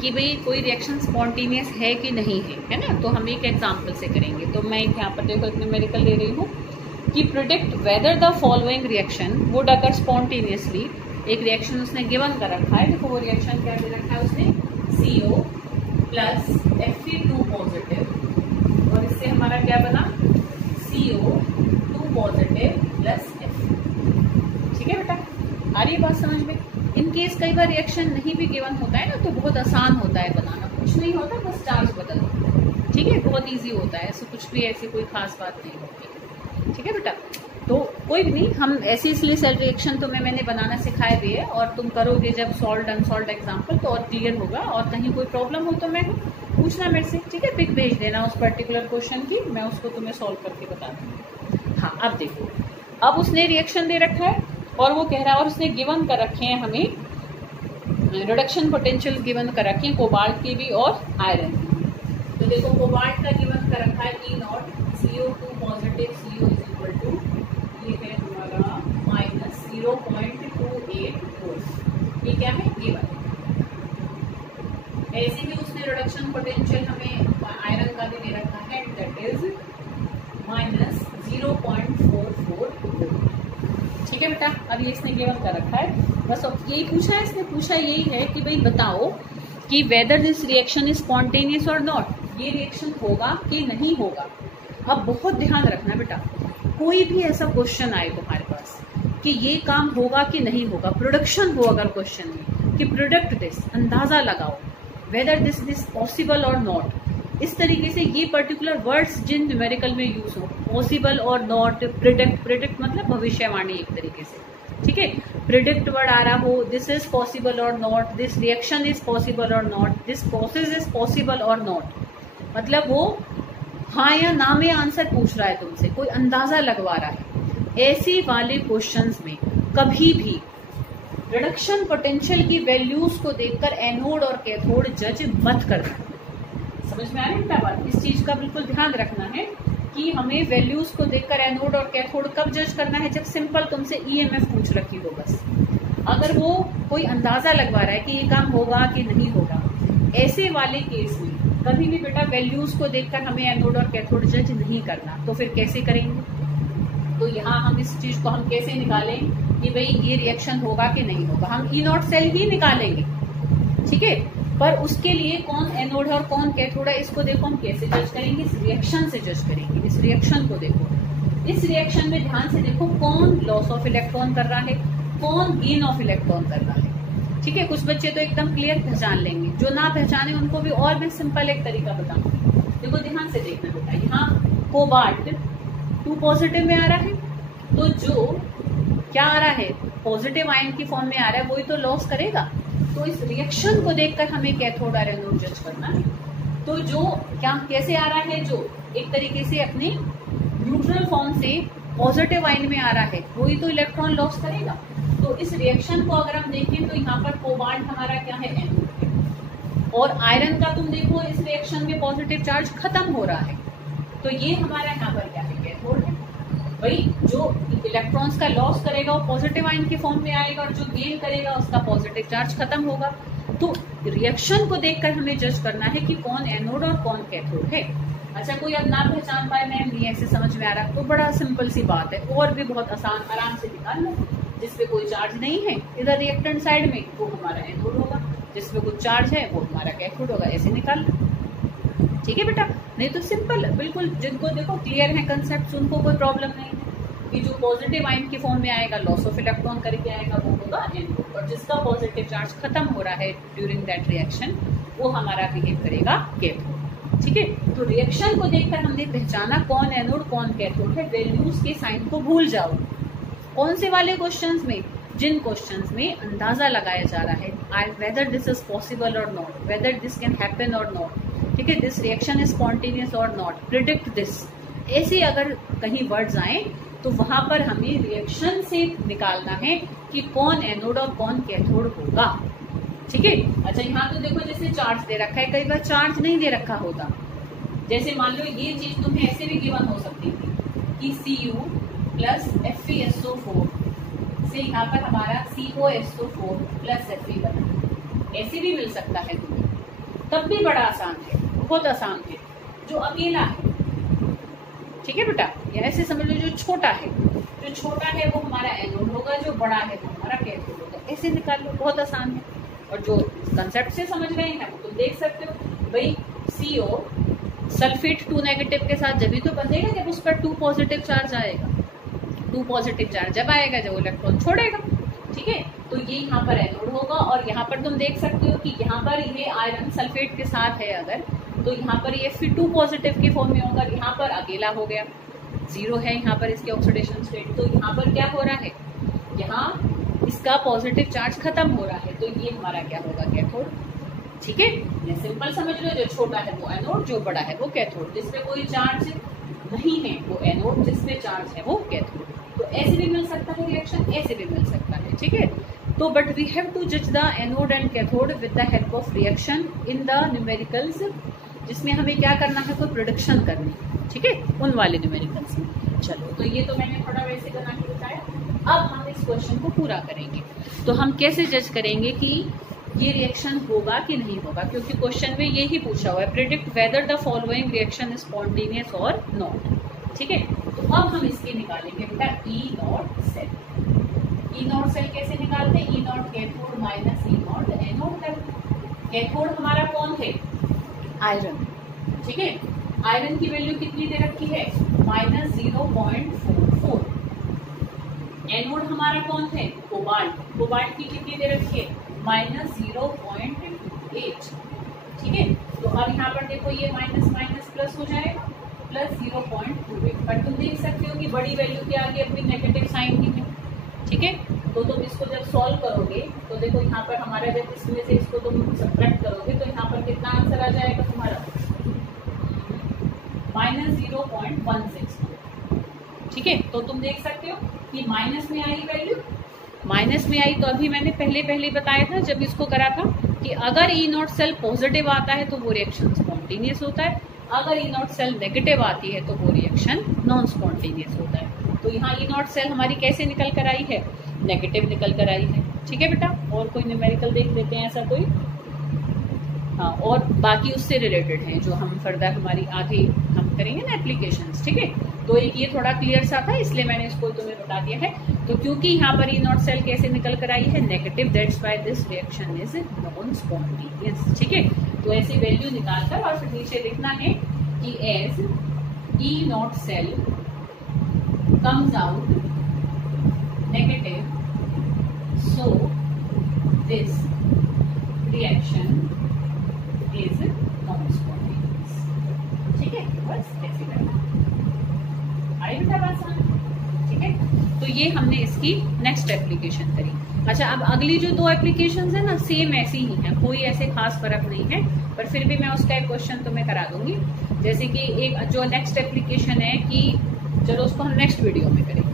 कि भाई कोई रिएक्शन स्पॉन्टेनियस है कि नहीं है ना। तो हम एक एग्जांपल से करेंगे। तो मैं यहाँ पर देखो एक न्यूमेरिकल ले रही हूँ कि predict whether the following reaction would occur spontaneously. एक रिएक्शन उसने गिवन कर रखा है, देखो वो रिएक्शन क्या दे रखा है उसने, CO प्लस Fe2 पॉजिटिव, और इससे हमारा क्या बना, CO2 पॉजिटिव प्लस Fe। ठीक है बेटा, आ रही है बात समझ में। इन केस कई बार रिएक्शन नहीं भी गिवन होता है ना, तो बहुत आसान होता है बनाना, कुछ नहीं होता, बस चार्ज बदल होता है। ठीक है, बहुत इजी होता है, ऐसे कुछ भी ऐसी कोई खास बात नहीं होती। ठीक है बेटा, तो कोई भी नहीं, हम ऐसे इसलिए सेल रिएक्शन तो मैंने बनाना सिखाया भी है, और तुम करोगे जब सॉल्ट अनसॉल्ट एग्जाम्पल तो और क्लियर होगा। और कहीं कोई प्रॉब्लम हो तो मैं पूछना मेरे से, ठीक है, पिक भेज देना उस पर्टिकुलर क्वेश्चन की, मैं उसको तुम्हें सॉल्व करके बता दूंगी। हाँ, अब देखो, अब उसने रिएक्शन दे रखा है और वो कह रहा है, और उसने गिवन कर रखे हैं हमें रिडक्शन पोटेंशियल गिवन कर रखे हैं कोबाल्ट की भी और आयरन की। तो देखो कोबाल्ट का गिवन कर रखा है E0 CO2 positive, CO is equal to, ये है हमारा -0.28 वोल्ट। ये क्या है, गिवन। ऐसे भी उसने रिडक्शन पोटेंशियल हमें आयरन का भी दे रखा है, दैट इज -0.44 वोल्ट। ठीक है बेटा, अब ये इसने गिवन कर रखा है, बस यही पूछा है इसने, पूछा यही है कि भाई बताओ कि whether this reaction is spontaneous और नॉट, ये रिएक्शन होगा कि नहीं होगा। अब बहुत ध्यान रखना बेटा, कोई भी ऐसा क्वेश्चन आए तुम्हारे पास कि ये काम होगा कि नहीं होगा, प्रोडक्शन हो अगर क्वेश्चन में कि प्रोडक्ट दिस, अंदाजा लगाओ, वेदर दिस इज पॉसिबल और नॉट, इस तरीके से ये पर्टिकुलर वर्ड्स जिन न्यूमेरिकल में यूज हो, पॉसिबल और नॉट, प्रिडिक्ट, प्रिडिक्ट मतलब भविष्यवाणी एक तरीके से। ठीक है, प्रिडिक्ट वर्ड आ रहा हो, दिस इज पॉसिबल और not, this reaction is possible और not, this process is possible और नॉट, मतलब वो हाँ या ना में आंसर पूछ रहा है तुमसे, कोई अंदाजा लगवा रहा है। ऐसे वाले क्वेश्चंस में कभी भी रिडक्शन पोटेंशियल की वैल्यूज को देखकर एनोड और कैथोड जज मत करना। समझ में आ रही है बात, इस चीज का बिल्कुल ध्यान रखना है कि हमें वैल्यूज को देखकर एनोड और कैथोड कब जज करना है, जब सिंपल तुमसे EMF पूछ रखी हो बस। अगर वो कोई अंदाजा लगवा रहा है कि ये काम होगा कि नहीं होगा, ऐसे वाले केस में कभी भी बेटा वैल्यूज को देखकर हमें एनोड और कैथोड जज नहीं करना। तो फिर कैसे करेंगे, तो यहाँ हम इस चीज को हम कैसे निकालें कि भाई ये रिएक्शन होगा कि नहीं होगा, हम E0 सेल ही निकालेंगे। ठीक है, पर उसके लिए कौन एनोड है और कौन कैथोड है, इसको देखो हम कैसे जज करेंगे, इस रिएक्शन से जज करेंगे। इस रिएक्शन को देखो, इस रिएक्शन में ध्यान से देखो कौन लॉस ऑफ इलेक्ट्रॉन कर रहा है, कौन गेन ऑफ इलेक्ट्रॉन कर रहा है। ठीक है, कुछ बच्चे तो एकदम क्लियर पहचान लेंगे, जो ना पहचाने उनको भी और मैं सिंपल एक तरीका बताऊंगी। देखो ध्यान से देखना बेटा, यहाँ कोबाल्ट 2 पॉजिटिव में आ रहा है, तो जो क्या आ रहा है, पॉजिटिव आयन की फॉर्म में आ रहा है, वही तो लॉस करेगा। तो इस रिएक्शन को देखकर हमें कैथोड और एनोड जज करना है। तो जो क्या कैसे आ रहा है, जो एक तरीके से अपने न्यूट्रल फॉर्म से पॉजिटिव आयन में आ रहा है, वही तो इलेक्ट्रॉन लॉस करेगा। तो इस रिएक्शन को अगर हम देखें तो यहाँ पर कोबाल्ट हमारा क्या है, एनोड है, और आयरन का तुम देखो इस रिएक्शन में पॉजिटिव चार्ज खत्म हो रहा है, तो ये हमारा यहाँ पर क्या है, कैथोड है। भाई जो इलेक्ट्रॉन्स का लॉस करेगा वो पॉजिटिव आयन की फॉर्म में आएगा, और जो गेन करेगा उसका पॉजिटिव चार्ज खत्म होगा। तो रिएक्शन को देखकर हमें जज करना है कि कौन एनोड और कौन कैथोड है। अच्छा, कोई अब ना पहचान पाए, मैम नहीं ऐसे समझ में आ रहा, तो बड़ा सिंपल सी बात है, और भी बहुत आसान, आराम से निकाल लो। जिसपे कोई चार्ज नहीं है इधर रिएक्टेंट साइड में, वो हमारा एनोड होगा, जिसपे कुछ चार्ज है वो हमारा कैथोड होगा, ऐसे निकाल लो। ठीक है बेटा, नहीं तो सिंपल बिल्कुल, जिनको देखो क्लियर है कंसेप्ट, उनको कोई प्रॉब्लम नहीं है कि जो पॉजिटिव आयन की फॉर्म में आएगा, लॉस ऑफ इलेक्ट्रॉन करके आएगा, वो होगा एनोड, और जिसका पॉजिटिव चार्ज खत्म हो रहा है ड्यूरिंग दैट रिएक्शन, वो हमारा बिहेव करेगा कैथोड। ठीक है, तो रिएक्शन को देखकर हमने पहचाना कौन एनोड कौन कैथोड है। वैल्यूज के साइन को भूल जाओ। कौन से वाले क्वेश्चंस में, जिन क्वेश्चंस में अंदाजा लगाया जा रहा है वेदर दिस इज पॉसिबल और not, whether this can happen और नॉट, ठीक है, दिस रिएक्शन इज स्पॉन्टेनियस और नॉट, प्रिडिक्ट दिस, ऐसे अगर कहीं वर्ड्स आए तो वहां पर हमें रिएक्शन से निकालना है कि कौन एनोड और कौन कैथोड होगा। ठीक है, अच्छा यहाँ तो देखो जैसे चार्ज दे रखा है, कई बार चार्ज नहीं दे रखा होता, जैसे मान लो ये चीज तुम्हें ऐसे भी गिवन हो सकती थी कि Cu प्लस FeSO4 से यहाँ पर हमारा COSO4 प्लस Fe बना, ऐसे भी मिल सकता है तुम्हें। तब भी बड़ा आसान है, बहुत आसान है। जो अकेला है, ठीक है बेटा, या ऐसे समझ लो जो छोटा है, जो छोटा है वो हमारा एनोड होगा, जो बड़ा है वो हमारा कैथोड होगा। ऐसे निकाल लो, बहुत आसान है। और जो कंसेप्ट से समझ रहे हैं वो तुम देख सकते हो भाई, CO सल्फेट 2 नेगेटिव के साथ जब भी तो बंधेगा जब उस पर 2 पॉजिटिव चार्ज आएगा। 2 पॉजिटिव चार्ज जब आएगा जब वो इलेक्ट्रॉन छोड़ेगा, ठीक है। तो ये यहाँ पर एनोड होगा, और यहाँ पर तुम देख सकते हो कि यहाँ पर ये आयरन सल्फेट के साथ है अगर, तो यहाँ पर ये फिर 2 पॉजिटिव के फॉर्म में होगा। यहाँ पर अकेला हो गया, 0 है यहाँ पर इसके ऑक्सीडेशन स्टेट, तो यहाँ पर क्या हो रहा है, यहाँ इसका पॉजिटिव चार्ज खत्म हो रहा है, तो ये हमारा क्या होगा, कैथोड, ठीक है। ये सिंपल समझ लो, जो छोटा है वो एनोड, जो बड़ा है वो कैथोड। जिसपे कोई चार्ज नहीं है वो एनोड, जिसपे चार्ज है वो कैथोड। तो ऐसे भी मिल सकता है रिएक्शन, ऐसे भी मिल सकता है, ठीक है। तो बट वी हैव टू जज the anode and cathode with the help of reaction in the numericals, जिसमें हमें क्या करना है, कोई प्रोडक्शन करनी, ठीक है, उन वाले न्यूमेरिकल्स में। चलो, तो ये तो मैंने थोड़ा वैसे बना के बताया। अब हम इस क्वेश्चन को पूरा करेंगे। तो हम कैसे जज करेंगे कि ये रिएक्शन होगा कि नहीं होगा, क्योंकि क्वेश्चन में यही पूछा हुआ है, predict whether the following reaction is spontaneous और नॉट, ठीक है। तो अब हम इसके निकालेंगे बेटा E naught cell. E naught cell कैसे निकालते हैं, E naught cathode minus E naught anode. Cathode हमारा कौन है, आयरन, ठीक है। आयरन की वैल्यू कितनी दे रखी है, -0.44। एनोड हमारा कौन है, कोबाल्ट। कोबाल्ट की कितनी दे रखी है, -0.8, ठीक है। तो अब यहाँ पर देखो ये माइनस माइनस प्लस हो जाएगा, +0.28। पर तुम देख सकते हो कि बड़ी वैल्यू के आगे अपनी नेगेटिव साइन ही है, ठीक है। तो तुम इसको जब सॉल्व करोगे तो देखो यहाँ पर हमारा जब इसमें से इसको तुम सब्ट्रैक्ट करोगे तो यहाँ पर कितना आंसर आ जाएगा तुम्हारा, -0.16, ठीक है। तो तुम देख सकते हो कि माइनस में आई वैल्यू, माइनस में आई। तो अभी मैंने पहले बताया था जब इसको करा था कि अगर ई नॉट सेल पॉजिटिव आता है तो वो रिएक्शन स्पॉन्टेनियस होता है, अगर ई नॉट सेल नेगेटिव आती है तो वो रिएक्शन नॉन स्पॉन्टेनियस होता है। तो यहाँ ई नॉट सेल हमारी कैसे निकल कर आई है, नेगेटिव निकल कर आई है, ठीक है बेटा। और कोई न्यूमेरिकल देख लेते हैं ऐसा कोई, हाँ, और बाकी उससे रिलेटेड है जो हम फर्दर हमारी आगे हम करेंगे ना एप्लीकेशंस, ठीक है। तो एक ये थोड़ा क्लियर सा था इसलिए मैंने इसको तुम्हें बता दिया है। तो क्योंकि यहाँ पर ई नॉट सेल कैसे निकल कर आई है, negative, that's why this reaction is non spontaneous, ठीक है। तो ऐसी वैल्यू निकालकर और फिर नीचे लिखना है कि as E naught cell comes out negative, so this reaction is non spontaneous, ठीक है। बस ऐसे करना, आई बेटा बात समझ, ठीक है। तो ये हमने इसकी नेक्स्ट एप्लीकेशन करी। अच्छा, अब अगली जो 2 एप्लीकेशंस है ना, सेम ऐसी ही हैं, कोई ऐसे खास फर्क नहीं है, पर फिर भी मैं उसका एक क्वेश्चन तुम्हें करा दूंगी। जैसे कि एक जो नेक्स्ट एप्लीकेशन है कि चलो उसको हम नेक्स्ट वीडियो में करेंगे।